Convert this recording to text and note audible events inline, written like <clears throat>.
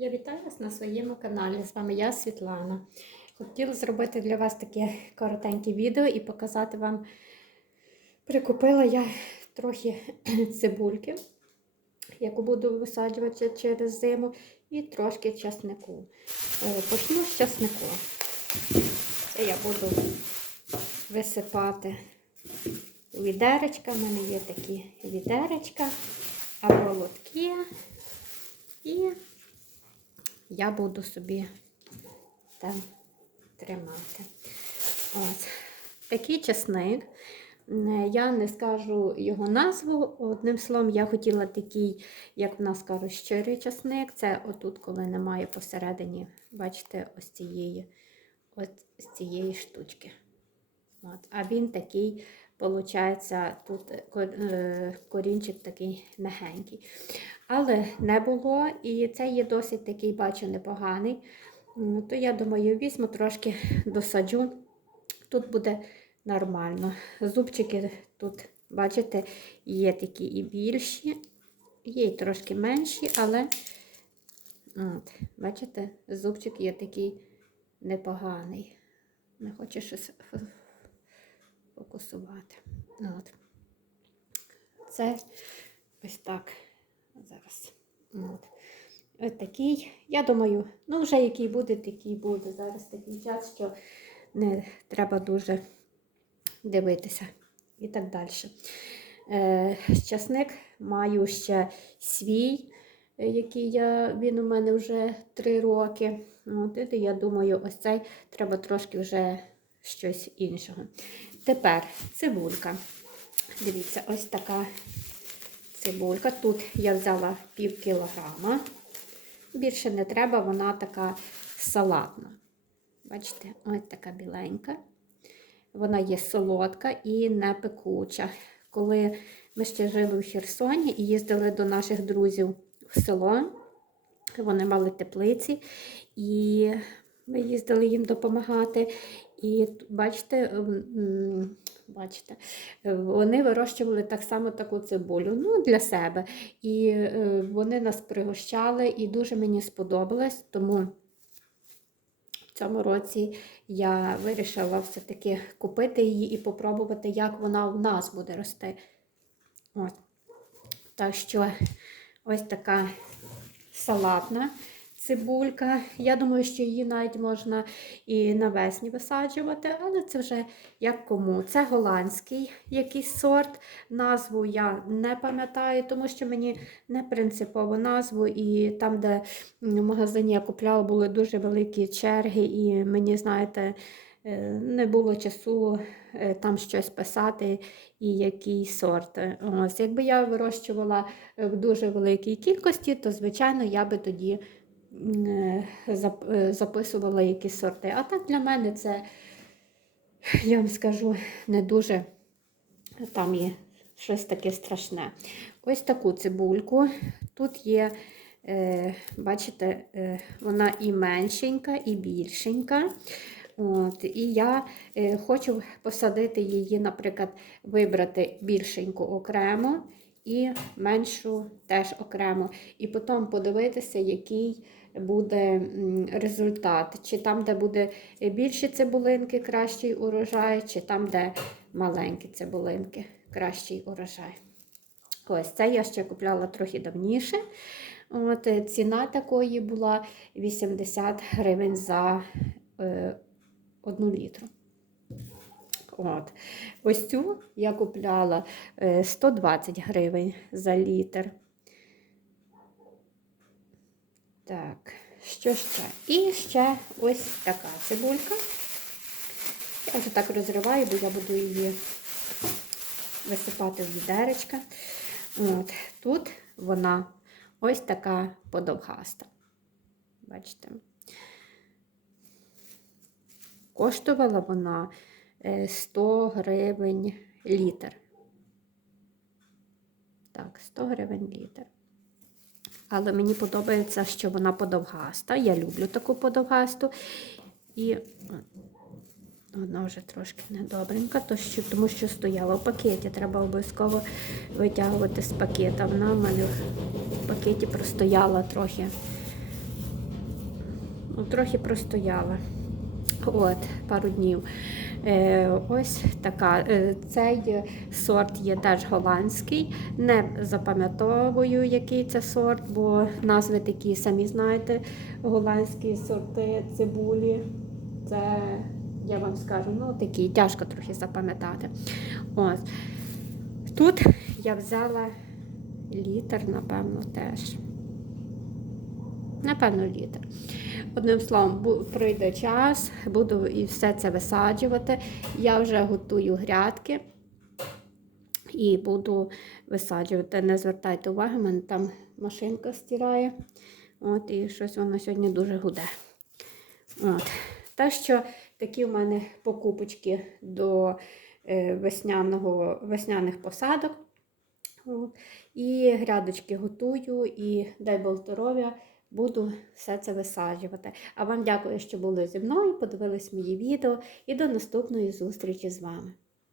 Я вітаю вас на своєму каналі. З вами я, Світлана. Хотіла зробити для вас таке коротеньке відео і показати вам, прикупила я трохи <clears throat> цибульки, яку буду висаджувати через зиму, і трошки часнику. Е, Почну з часнику. Це я буду висипати у відеречка. У мене є такі відеречка або лотки. І я буду собі там тримати. Ось. Такий чесник. Е, Я не скажу його назву. Одним словом, я хотіла такий, як в нас кажуть, щирий чесник. Це отут, коли немає посередині, бачите, ось цієї, ось цієї штучки. От. А він такий, виходить, тут е, корінчик такий мягенький. Але не було, і це є досить такий, бачу, непоганий. То я думаю, візьму трошки досаджу. Тут буде нормально. Зубчики тут, бачите, є такі і більші, є і трошки менші, але от, бачите, зубчик є такий непоганий. Не хочу щось фокусувати. От. Це ось так. Зараз. От. Ось такий. Я думаю, ну вже який буде, такий буде. Зараз такий час, що не треба дуже дивитися і так далі. Е, часник маю ще свій, е, який я, він у мене вже 3 роки. От, і я думаю, ось цей треба трошки вже щось іншого. Тепер цибулька. Дивіться, ось така цибулька. Тут я взяла пів кілограма. Більше не треба, вона така салатна. Бачите, ось така біленька. Вона є солодка і не пекуча. Коли ми ще жили в Херсоні і їздили до наших друзів в село, вони мали теплиці, і ми їздили їм допомагати. І бачите, м, м, бачите, е, вони вирощували так само таку цибулю ну, для себе. І е, вони нас пригощали, і дуже мені сподобалось, тому в цьому році я вирішила все-таки купити її і попробувати, як вона в нас буде рости. От. Так що ось така салатна цибулька. Я думаю, що її навіть можна і навесні висаджувати, але це вже як кому. Це голландський якийсь сорт. Назву я не пам'ятаю, тому що мені не принципово назву. І там, де в магазині я купляла, були дуже великі черги, і мені, знаєте, е, не було часу е, там щось писати і який сорт. Ось, якби я вирощувала е, в дуже великій кількості, то, звичайно, я би тоді записувала якісь сорти. А так для мене це, я вам скажу, не дуже там є щось таке страшне. Ось таку цибульку. Тут є, е, бачите, е, вона і меншенька, і більшенька. От, і я е, хочу посадити її, наприклад, вибрати більшеньку окремо і меншу теж окремо. І потім подивитися, який буде результат. Чи там, де буде більші цибулинки, кращий урожай, чи там, де маленькі цибулинки, кращий урожай. Ось це я ще купляла трохи давніше. От, е, ціна такої була 80 гривень за е, одну літру. От. Ось цю я купляла е, 120 гривень за літр. Так, що ще? І ще ось така цибулька. Я вже так розриваю, бо я буду її висипати в відеречка. От. Тут вона ось така подовгаста. Бачите? Коштувала вона е, 100 гривень літр. Так, 100 гривень літр. Але мені подобається, що вона подовгаста. Я люблю таку подовгасту. І вона вже трошки недобренька, тому що стояла в пакеті. Треба обов'язково витягувати з пакета. Вона в пакеті простояла трохи Ну, трохи простояла. От, пару днів. Е, ось така. Е, цей сорт є теж голландський. Не запам'ятовую, який це сорт, бо назви такі самі знаєте. Голландські сорти цибулі. Це, я вам скажу, ну такі тяжко трохи запам'ятати. Ось. Тут я взяла літр, напевно, теж. Напевно, літр. Одним словом, прийде час, буду і все це висаджувати. Я вже готую грядки і буду висаджувати. Не звертайте уваги, в мене там машинка стирає. От, і щось воно сьогодні дуже гуде. От. Так що такі в мене покупочки до е, весняного, весняних посадок. От. І грядочки готую, і дай Бог здоров'я, буду все це висаджувати. А вам дякую, що були зі мною, подивились мої відео і до наступної зустрічі з вами.